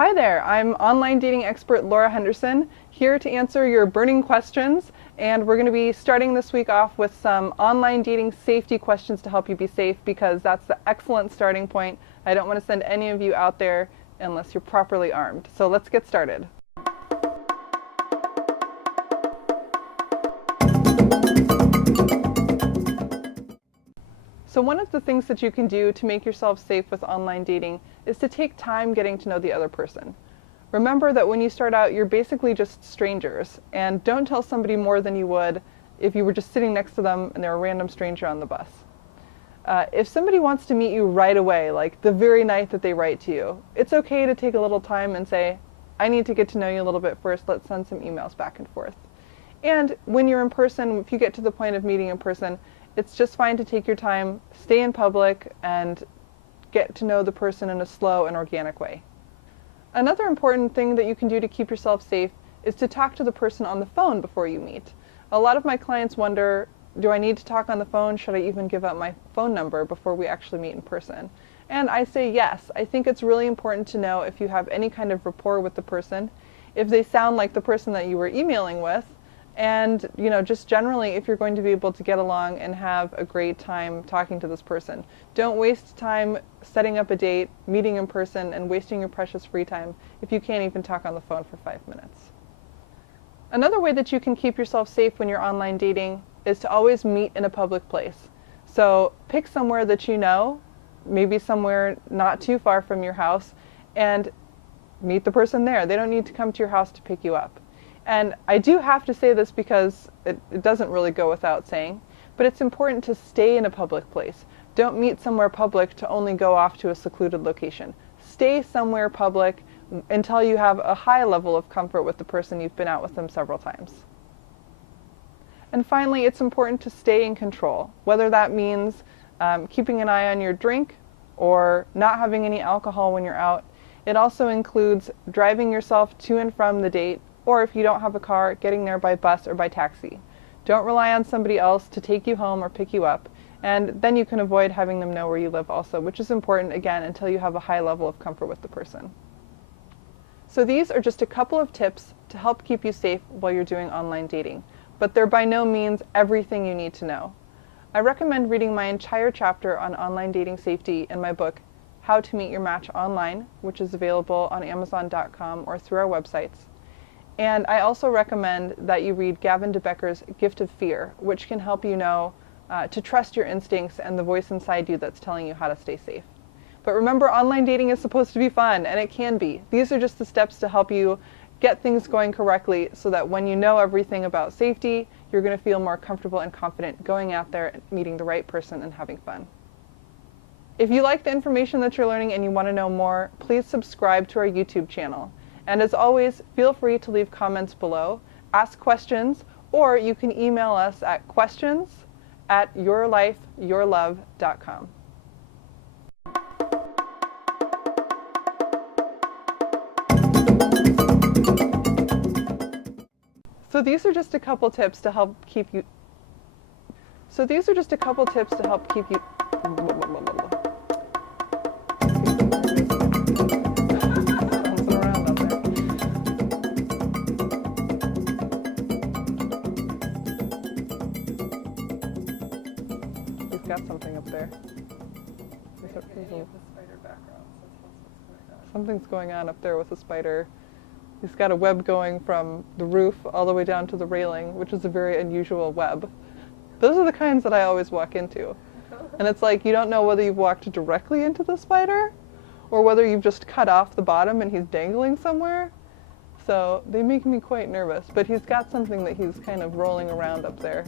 Hi there, I'm online dating expert Laura Henderson, here to answer your burning questions, and we're going to be starting this week off with some online dating safety questions to help you be safe, because that's the excellent starting point. I don't want to send any of you out there unless you're properly armed. So let's get started. So one of the things that you can do to make yourself safe with online dating is to take time getting to know the other person. Remember that when you start out, you're basically just strangers, and don't tell somebody more than you would if you were just sitting next to them and they're a random stranger on the bus. If somebody wants to meet you right away, like the very night that they write to you, it's okay to take a little time and say, I need to get to know you a little bit first, let's send some emails back and forth. And when you're in person, if you get to the point of meeting in person, it's just fine to take your time, stay in public, and get to know the person in a slow and organic way. Another important thing that you can do to keep yourself safe is to talk to the person on the phone before you meet. A lot of my clients wonder, do I need to talk on the phone? Should I even give up my phone number before we actually meet in person? And I say yes. I think it's really important to know if you have any kind of rapport with the person, if they sound like the person that you were emailing with, and just generally if you're going to be able to get along and have a great time talking to this person. Don't waste time setting up a date, meeting in person, and wasting your precious free time if you can't even talk on the phone for 5 minutes. Another way that you can keep yourself safe when you're online dating is to always meet in a public place. So pick somewhere that you know, maybe somewhere not too far from your house, and meet the person there. They don't need to come to your house to pick you up. And I do have to say this because it doesn't really go without saying, but it's important to stay in a public place. Don't meet somewhere public to only go off to a secluded location. Stay somewhere public until you have a high level of comfort with the person you've been out with them several times. And finally, it's important to stay in control, whether that means keeping an eye on your drink or not having any alcohol when you're out. It also includes driving yourself to and from the date, or if you don't have a car, getting there by bus or by taxi. Don't rely on somebody else to take you home or pick you up, and then you can avoid having them know where you live also, which is important, again, until you have a high level of comfort with the person. So these are just a couple of tips to help keep you safe while you're doing online dating, but they're by no means everything you need to know. I recommend reading my entire chapter on online dating safety in my book, How to Meet Your Match Online, which is available on Amazon.com or through our websites. And I also recommend that you read Gavin de Becker's Gift of Fear, which can help you know to trust your instincts and the voice inside you that's telling you how to stay safe. But remember, online dating is supposed to be fun, and it can be. These are just the steps to help you get things going correctly so that when you know everything about safety, you're going to feel more comfortable and confident going out there and meeting the right person and having fun. If you like the information that you're learning and you want to know more, please subscribe to our YouTube channel. And as always, feel free to leave comments below, ask questions, or you can email us at questions@YourLIfeYourLove.com. So these are just a couple tips to help keep you. Got something up there. Something's going on up there with the spider. He's got a web going from the roof all the way down to the railing, which is a very unusual web. Those are the kinds that I always walk into. And it's like you don't know whether you've walked directly into the spider or whether you've just cut off the bottom and he's dangling somewhere. So they make me quite nervous. But he's got something that he's kind of rolling around up there.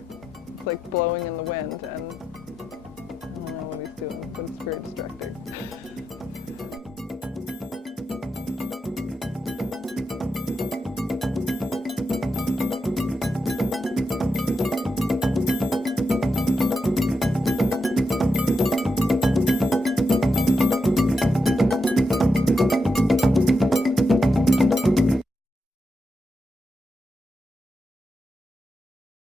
It's like blowing in the wind, and I don't know what he's doing, but it's very distracting.